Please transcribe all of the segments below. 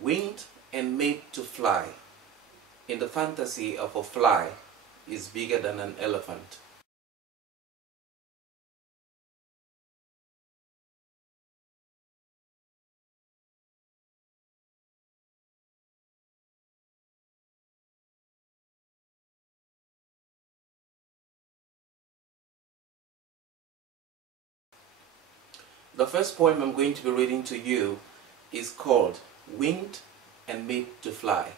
Winged and made to fly, in the fantasy of a fly, is bigger than an elephant. The first poem I'm going to be reading to you is called Winged and Made to Fly.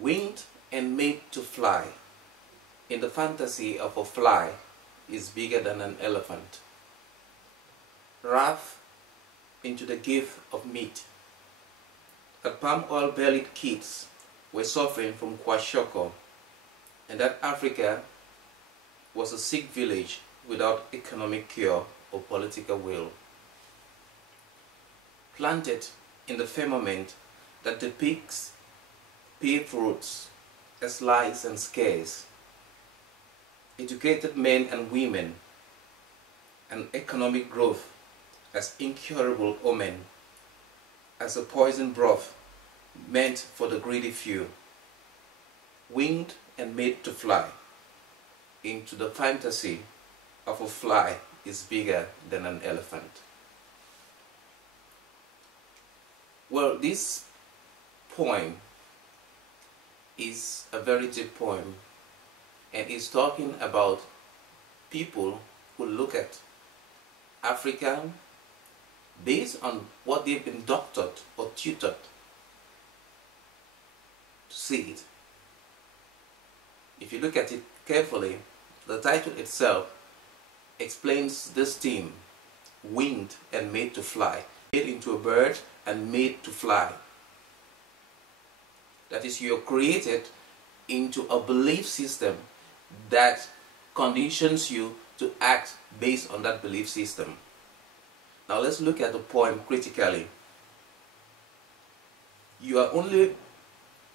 Winged and made to fly, in the fantasy of a fly, is bigger than an elephant. Wrath into the gift of meat. That palm oil bellied kids were suffering from kwashiorkor, and that Africa was a sick village without economic cure or political will. Planted in the firmament that depicts paved roads as lies and scares, educated men and women, and economic growth as incurable omen, as a poison broth meant for the greedy few. Winged and made to fly, into the fantasy of a fly is bigger than an elephant. Well, this poem is a very deep poem, and is talking about people who look at Africa based on what they've been doctored or tutored to see it. If you look at it carefully, the title itself explains this theme: winged and made to fly, made into a bird and made to fly. That is, you're created into a belief system that conditions you to act based on that belief system. Now let's look at the poem critically. You are only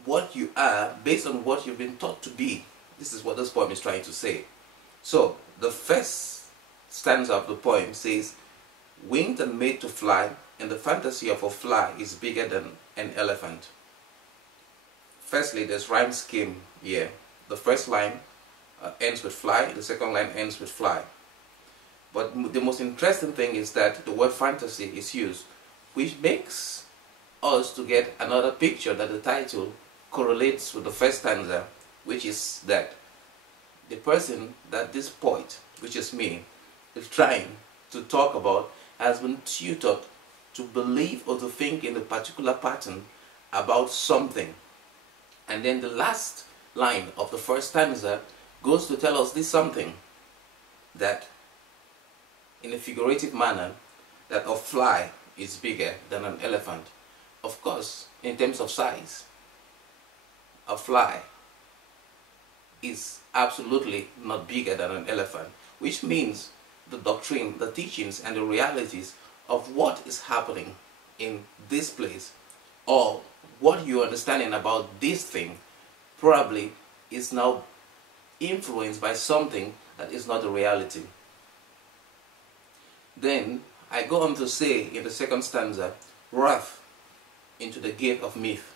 what you are based on what you've been taught to be. This is what this poem is trying to say. So the first stanza of the poem says, winged and made to fly, and the fantasy of a fly is bigger than an elephant. Firstly, there's rhyme scheme here. The first line ends with fly, the second line ends with fly. But the most interesting thing is that the word fantasy is used, which makes us to get another picture that the title correlates with the first stanza, which is that the person that this poet, which is me, is trying to talk about has been tutored to believe or to think in a particular pattern about something. And then the last line of the first stanza goes to tell us this something, that in a figurative manner, that a fly is bigger than an elephant. Of course, in terms of size, a fly is absolutely not bigger than an elephant, which means the doctrine, the teachings, and the realities of what is happening in this place, or what you're understanding about this thing, probably is now influenced by something that is not the reality. Then I go on to say in the second stanza, wrath into the gate of myth,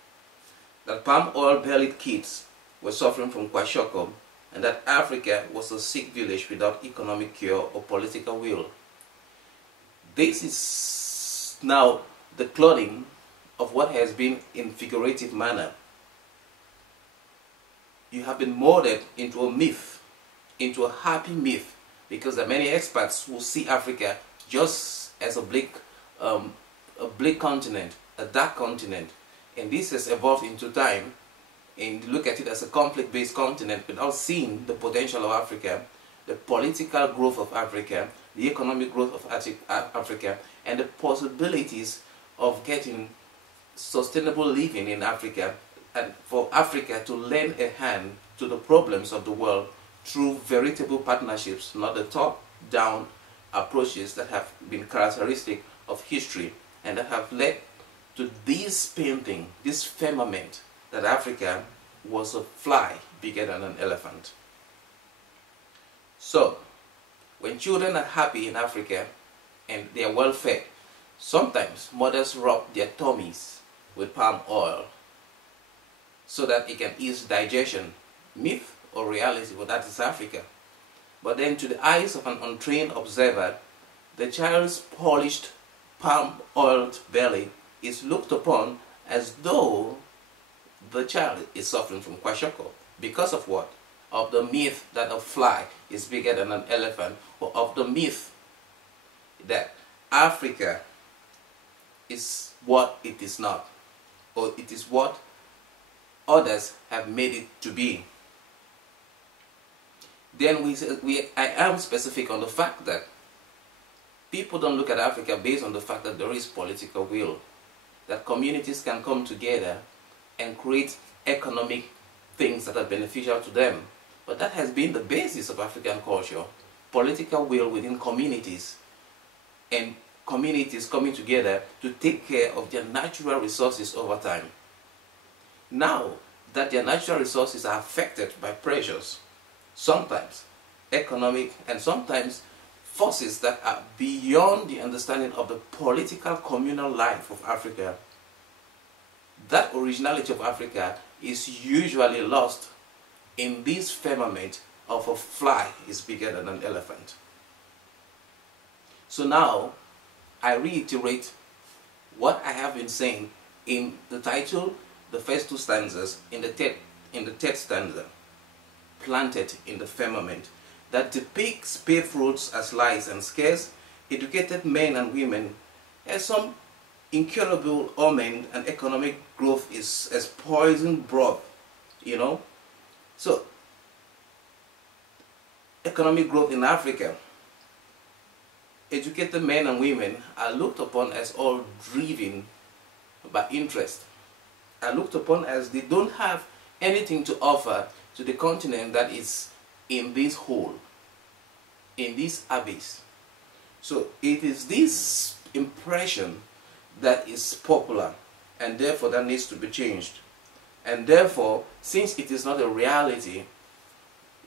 that palm oil bellied kids were suffering from kwashiorkor, and that Africa was a sick village without economic cure or political will. This is now the clothing of what has been in figurative manner. You have been molded into a myth, into a happy myth, because there are many experts who see Africa just as a bleak continent, a dark continent, and this has evolved into time, and look at it as a conflict-based continent without seeing the potential of Africa, the political growth of Africa, the economic growth of Africa, and the possibilities of getting sustainable living in Africa, and for Africa to lend a hand to the problems of the world through veritable partnerships, not the top-down approaches that have been characteristic of history and that have led to this painting, this firmament, that Africa was a fly bigger than an elephant. So, when children are happy in Africa and they are well fed, Sometimes mothers rub their tummies with palm oil so that it can ease digestion. Myth or reality? Well, that is Africa. But then to the eyes of an untrained observer, the child's polished palm oiled belly is looked upon as though the child is suffering from kwashiorkor. Because of what? Of the myth that a fly is bigger than an elephant, or of the myth that Africa is what it is not, or it is what others have made it to be. Then I am specific on the fact that people don't look at Africa based on the fact that there is political will, that communities can come together and create economic things that are beneficial to them. But that has been the basis of African culture, political will within communities, and communities coming together to take care of their natural resources over time. Now that their natural resources are affected by pressures, sometimes economic and sometimes forces that are beyond the understanding of the political communal life of Africa, that originality of Africa is usually lost in this firmament of a fly is bigger than an elephant. So now I reiterate what I have been saying in the title, the first two stanzas, in the third stanza, planted in the firmament, that depicts paved roads as lies and scarce, educated men and women as some incurable omen, and economic growth is as poison broth, you know. So economic growth in Africa, educated men and women are looked upon as all driven by interest, are looked upon as they don't have anything to offer to the continent that is in this hole, in this abyss. So it is this impression that is popular, and therefore that needs to be changed. And therefore, since it is not a reality,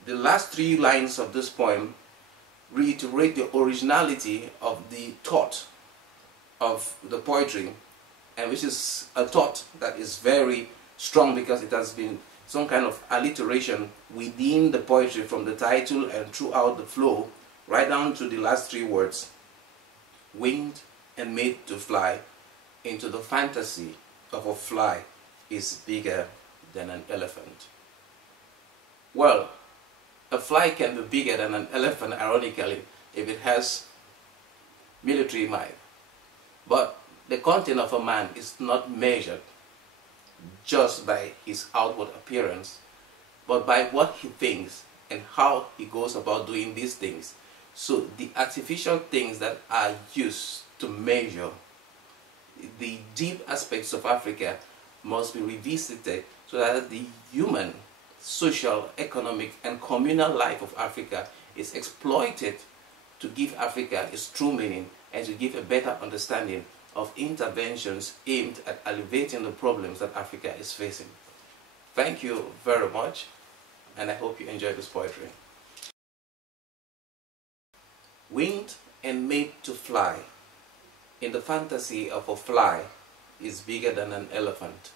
the last three lines of this poem reiterate the originality of the thought of the poetry, and which is a thought that is very strong because it has been some kind of alliteration within the poetry, from the title and throughout the flow, right down to the last three words: winged and made to fly into the fantasy of a fly is bigger than an elephant. Well, a fly can be bigger than an elephant, ironically, if it has military might. But the content of a man is not measured just by his outward appearance, but by what he thinks and how he goes about doing these things. So the artificial things that are used to measure the deep aspects of Africa must be revisited, so that the human, social, economic, and communal life of Africa is exploited to give Africa its true meaning and to give a better understanding of interventions aimed at alleviating the problems that Africa is facing. Thank you very much, and I hope you enjoy this poetry. Winged and made to fly in the fantasy of a fly is bigger than an elephant.